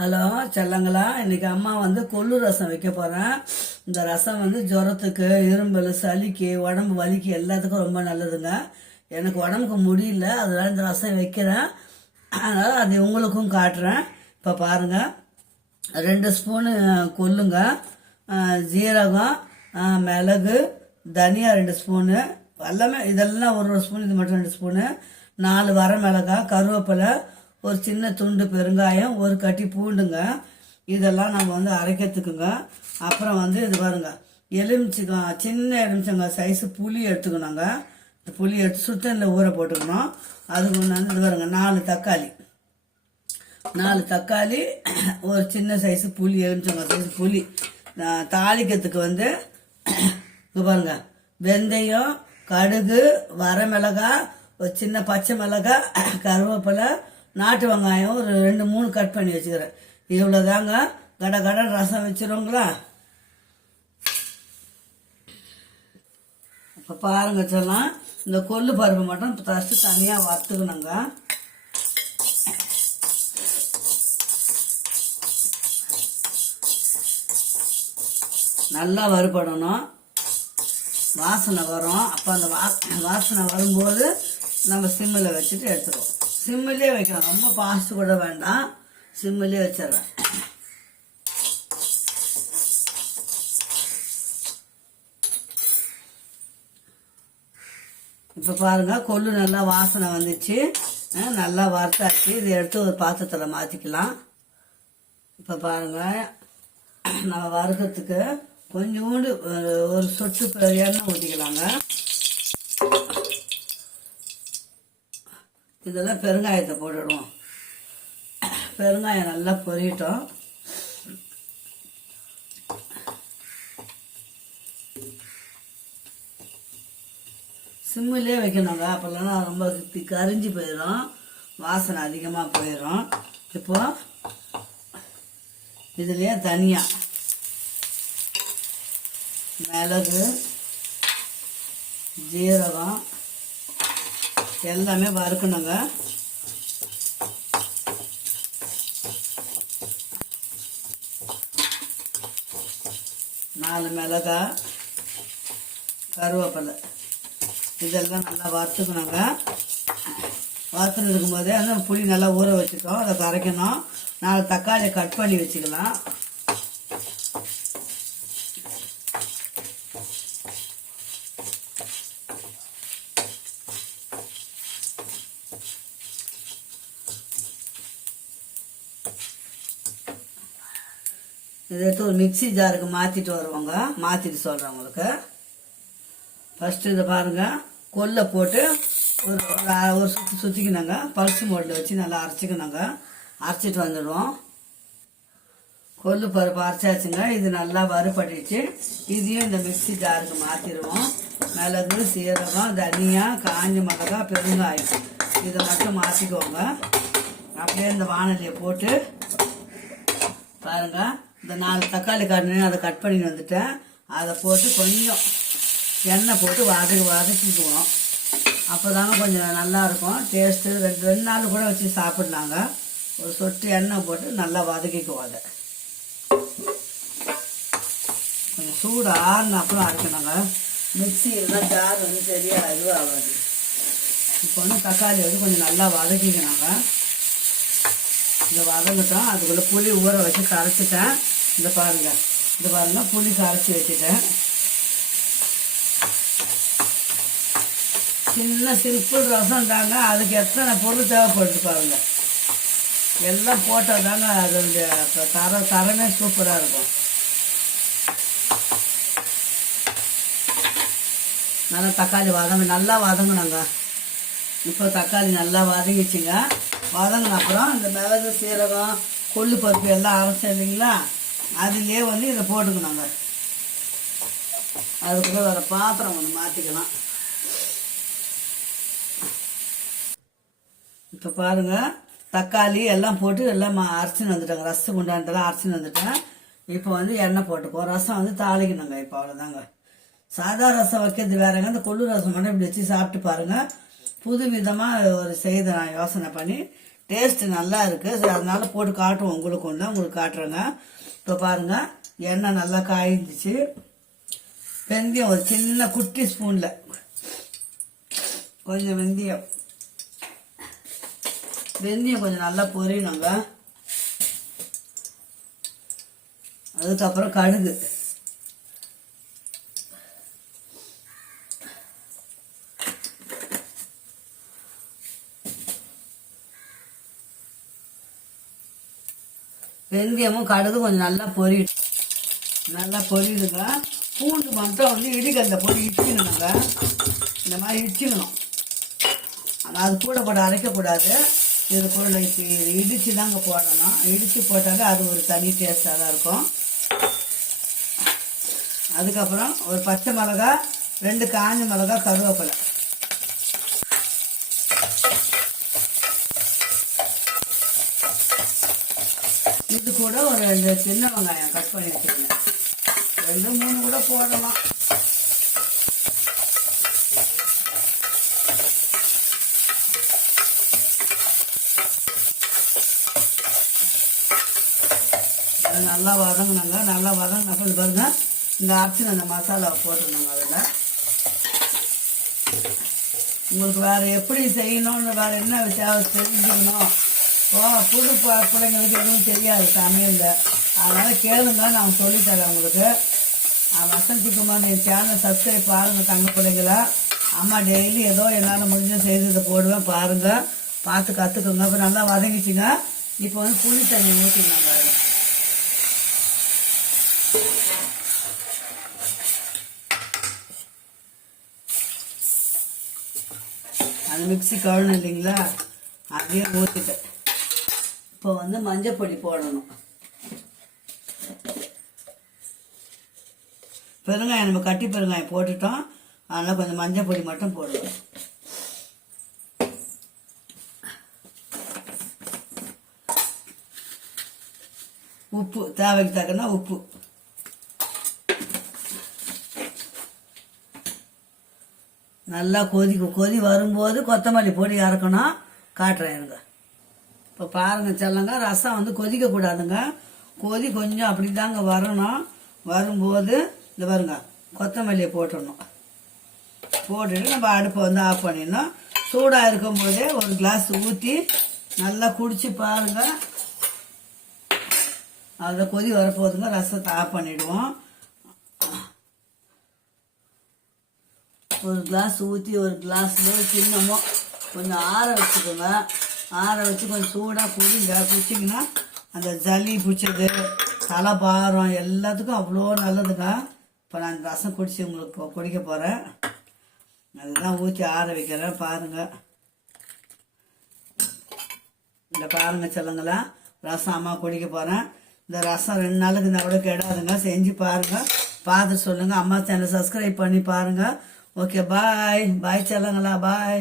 Hello செல்லங்களா, இன்னைக்கு அம்மா கொள்ளு ரசம் வைக்க போறேன். இந்த ரசம் ஜுரத்துக்கு, இரும்பல், சளிக்கு, உடம்பு வலிக்கு எல்லாத்துக்கும் ரொம்ப நல்லதுங்க. எனக்கு உடம்புக்கு முடியல, அதனால இந்த ரசம் வைக்கிறேன். அதனால அது உங்களுக்கும் காட்டுறேன். இப்போ பாருங்க, 2 ஸ்பூனு கொல்லுங்க, ஜீரகம், மிளகு, தனியா 2 ஸ்பூனு, எல்லாமே இதெல்லாம் ஒரு ஸ்பூன், இது மட்டும் 2 ஸ்பூனு, 4 வரமிளகாய், கருவேப்பிலை, ஒரு சின்ன துண்டு பெருங்காயம், ஒரு கட்டி பூண்டுங்க. இதெல்லாம் நம்ம அரைக்கிறதுக்குங்க. அப்புறம் இது பாருங்க, எலுமிச்சங்காய், சின்ன எலுமிச்சங்காய் சைஸு புளி எடுத்துக்கணுங்க. இந்த புளி எடுத்து சுத்தனில் ஊற போட்டுக்கணும். அதுக்கு இது பாருங்க, 4 தக்காளி, ஒரு சின்ன சைஸு புளி, எலுமிச்சங்காய் சைஸு புளி. தாளிக்கிறதுக்கு இது பாருங்க, வெந்தயம், கடுகு, வரமிளகாய், ஒரு சின்ன பச்சை மிளகாய், கருவேப்பிலை, நாட்டு வெங்காயம் ஒரு 2-3 கட் பண்ணி வச்சுக்கிறேன். இவ்வளோதாங்க. கட ரசம் வச்சிருவோங்களா? இப்போ பாருங்க சொல்லலாம், இந்த கொள்ளு பருப்பு மட்டும் ஃபஸ்ட்டு தனியாக வறுத்துக்கணுங்க. நல்லா வறுபடணும், வாசனை வரும். அப்போ அந்த வாசனை வரும்போது நம்ம சிம்மில் வச்சுட்டு எடுத்துருவோம். சிம்மிலே வைக்கலாம், ரொம்ப பாஸ்ட் கூட வேண்டாம், சிம்மிலே வச்சிடறேன். இப்போ பாருங்க, கொள்ளு நல்லா வாசனை வந்துச்சு, நல்லா வறுத்தாச்சு. இதை எடுத்து ஒரு பாத்திரத்தில் மாற்றிக்கலாம். இப்போ பாருங்க, நம்ம வறுக்கிறதுக்கு கொஞ்சோண்டு ஒரு சொட்டு எண்ணெய் ஊற்றிக்கலாங்க. இதெல்லாம் பெருங்காயத்தை போட்டுடுவோம். பெருங்காயம் நல்லா பொரியட்டும். சிம்மிலே வைக்கணுங்க, அப்போல்லாம் ரொம்ப கரிஞ்சு போயிடும், வாசனை அதிகமாக போயிடும். இப்போ இதுலேயே தனியா, மிளகு, ஜீரகம் எல்லாமே வறுக்கணுங்க. நாலு மிளகாய், கருவேப்பிலை, இதெல்லாம் நல்லா வறுத்துக்கணுங்க. வறுத்துன்னு இருக்கும்போதே புளி நல்லா ஊற வச்சுட்டோம், அதை கரைக்கணும். 4 தக்காளி கட் பண்ணி வச்சுக்கலாம். இதை எடுத்து ஒரு மிக்சி ஜாருக்கு மாற்றிட்டு வருவாங்க, மாற்றிட்டு சொல்கிறேன் உங்களுக்கு. ஃபஸ்ட்டு இதை பாருங்கள், கொல்லை போட்டு ஒரு சுற்றிக்கணுங்க. பல்ஸ் மோடில் வச்சு நல்லா அரைச்சிக்கணுங்க. அரைச்சிட்டு வந்துடுவோம். கொள்ளு பருப்பு அரைச்சாச்சுங்க. இது நல்லா வறுபட்டுச்சு. இதையும் இந்த மிக்சி ஜாருக்கு மாற்றிடுவோம். மிளகு, சீரகம், தனியா, காஞ்ச மிளகாய், பெருங்காயம், இதை மட்டும் மாற்றிக்கோங்க. அப்படியே இந்த வானலியை போட்டு பாருங்கள், இந்த 4 தக்காளி அதை கட் பண்ணி வந்துட்டேன். அதை போட்டு கொஞ்சம் எண்ணெய் போட்டு வதக்கிக்குவோம். அப்போ தாங்க கொஞ்சம் நல்லாயிருக்கும் டேஸ்ட்டு. 2 நாள் கூட வச்சு சாப்பிட்லாங்க. ஒரு சொட்டு எண்ணெய் போட்டு நல்லா வதக்கிக்குவோம். அதை கொஞ்சம் சூடு ஆறுன அப்புறம் அரைக்கணுங்க. மிக்சி இருந்தால் ஜார் சரியாக இதுவாகாது. இப்போ தக்காளி கொஞ்சம் நல்லா வதக்கிக்கணுங்க. இந்த வதங்கட்டும். அதுக்குள்ளே புளி ஊற வச்சு கரைச்சிட்டேன். இந்த பாருங்க புளி கரைச்சி வச்சுட்டேன். சின்ன சிம்பிள் ரசம் தாங்க, அதுக்கு எத்தனை பொருள் தேவைப்படுது பாருங்க. எல்லாம் போட்டால் தாங்க அதனுடைய தரமே சூப்பராக இருக்கும். நல்லா தக்காளி நல்லா வதங்கணுங்க. இப்போ தக்காளி நல்லா வதங்கிச்சுங்க. வதங்கின அப்புறம் இந்த மிளகு, சீரகம், கொள்ளு பருப்பு எல்லாம் அரைச்சோம் இல்லைங்களா, அதுலேயே இதை போட்டுக்கணுங்க. அதுக்குள்ள வேறு பாத்திரம் ஒன்று மாற்றிக்கலாம். இப்போ பாருங்கள், தக்காளி எல்லாம் போட்டு எல்லாம் அரைச்சின்னு வந்துட்டேங்க. ரசம் குண்டானதெல்லாம் அரைச்சின்னு வந்துட்டேன். இப்போ எண்ணெய் போட்டுக்குவோம். ரசம் தாளிக்கணுங்க. இப்போ அவ்வளோதாங்க. சாதா ரசம் வைக்கிறது வேறங்க. இந்த கொள்ளு ரசம் மட்டும் இப்படி வச்சு சாப்பிட்டு பாருங்கள். புது விதமாக ஒரு செய்த நான் யோசனை பண்ணி டேஸ்ட்டு நல்லா இருக்குது. சரி, அதனால் போட்டு காட்டுவோம் உங்களுக்கு ஒன்று, உங்களுக்கு காட்டுறேங்க. இப்போ பாருங்கள், எண்ணெய் நல்லா காய்ஞ்சிச்சு. வெந்தயம் ஒரு சின்ன குட்டி ஸ்பூனில் கொஞ்சம் வெந்தயம் கொஞ்சம் நல்லா பொரியணுங்க. அதுக்கப்புறம் கடுகு, வெந்தயமும் கடுகு கொஞ்சம் நல்லா பொரியுதுங்க. பூண்டு மட்டும் வந்து இடிக்கல்ல போட்டு இடிச்சிக்கணுங்க. இந்த மாதிரி இடிச்சிக்கணும். ஆனால் அது கூட போட்டு அரைக்கக்கூடாது. இது கூட இப்போ இது இடித்து தாங்க போடணும். இடித்து போட்டாலே அது ஒரு தனி டேஸ்ட்டாக தான் இருக்கும். அதுக்கப்புறம் ஒரு பச்சை மிளகா, 2 காஞ்ச மிளகா, கருவேப்பிலை. இது கூட ஒரு 2 சின்ன வெங்காயம் கட் பண்ணி வச்சுருங்க. 2, 3 கூட போடலாம். நல்லா வதங்கினாங்க. நல்லா வதங்கினாக்க பாருங்க, இந்த அரைச்சி அந்த மசாலாவை போட்டுருந்தாங்க. அதில் உங்களுக்கு வேறு எப்படி செய்யணும்னு, வேறு என்ன தெரிஞ்சுக்கணும். புது பிள்ளைங்களுக்கு எதுவும் தெரியாது சமையலில். அதனால் கேளுங்க, நான் சொல்லித்தரேன் உங்களுக்கு. வசந்தி குமார் என் சேனலை சப்ஸ்கிரைப் பாருங்கள் தங்க பிள்ளைங்களா. அம்மா டெய்லி ஏதோ என்னால் முடிஞ்ச செய்ததை போடுவேன், பாருங்கள், பார்த்து கற்றுக்குங்க. இப்போ நல்லா வதங்கிச்சிங்க. இப்போ வந்து புளி தண்ணி ஊற்றினாங்க. அந்த மிக்ஸி கழுணும் இல்லைங்களா, அப்படியே ஊற்றிட்டேன். இப்போ வந்து மஞ்சள் பொடி போடணும். பெருங்காயம் நம்ம கட்டி பெருங்காயம் போட்டுட்டோம். அதனால் கொஞ்சம் மஞ்சள் பொடி மட்டும் போடுவோம். உப்பு தேவைக்கு தக்கன உப்பு. நல்லா கொதி வரும்போது கொத்தமல்லி பொடி இறக்கணும். காட்டுறேன் இருங்க. இப்போ பாருங்கள் செல்லங்க, ரசம் வந்து கொதிக்கக்கூடாதுங்க. கொஞ்சம் அப்படி தாங்க வரணும். வரும்போது இந்த பாருங்க, கொத்தமல்லியை போட்டுடணும். போட்டுட்டு நம்ம அடுப்பை வந்து ஆஃப் பண்ணிடணும். சூடாக இருக்கும்போதே ஒரு கிளாஸ் ஊற்றி நல்லா குடிச்சு பாருங்க. அதில் கொதி வரப்போகுதுங்க. ரசத்தை ஆஃப் பண்ணிவிடுவோம். ஒரு கிளாஸ் ஊற்றி ஒரு கிளாஸில் சின்னமோ கொஞ்சம் ஆற வச்சுக்கோங்க. ஆற வச்சு கொஞ்சம் சூடாக குடிச்சிங்கன்னா அந்த ஜல்லி பிடிச்சது, தலைபாரம் எல்லாத்துக்கும் அவ்வளோ நல்லதுங்க. இப்போ நான் இந்த ரசம் குடிச்சு உங்களுக்கு குடிக்க போகிறேன். அதுதான் ஊற்றி ஆற வைக்கிறேன். பாருங்கள், இந்த பாருங்கள் செல்லுங்களா, ரசம் அம்மா குடிக்க போகிறேன். இந்த ரசம் 2 நாளுக்கு இந்த கூட கெடாதுங்க. செஞ்சு பாருங்கள், பார்த்து சொல்லுங்கள். அம்மா சேனலை சப்ஸ்கிரைப் பண்ணி பாருங்கள். ஓகே, பாய் செல்லுங்களா, பாய்.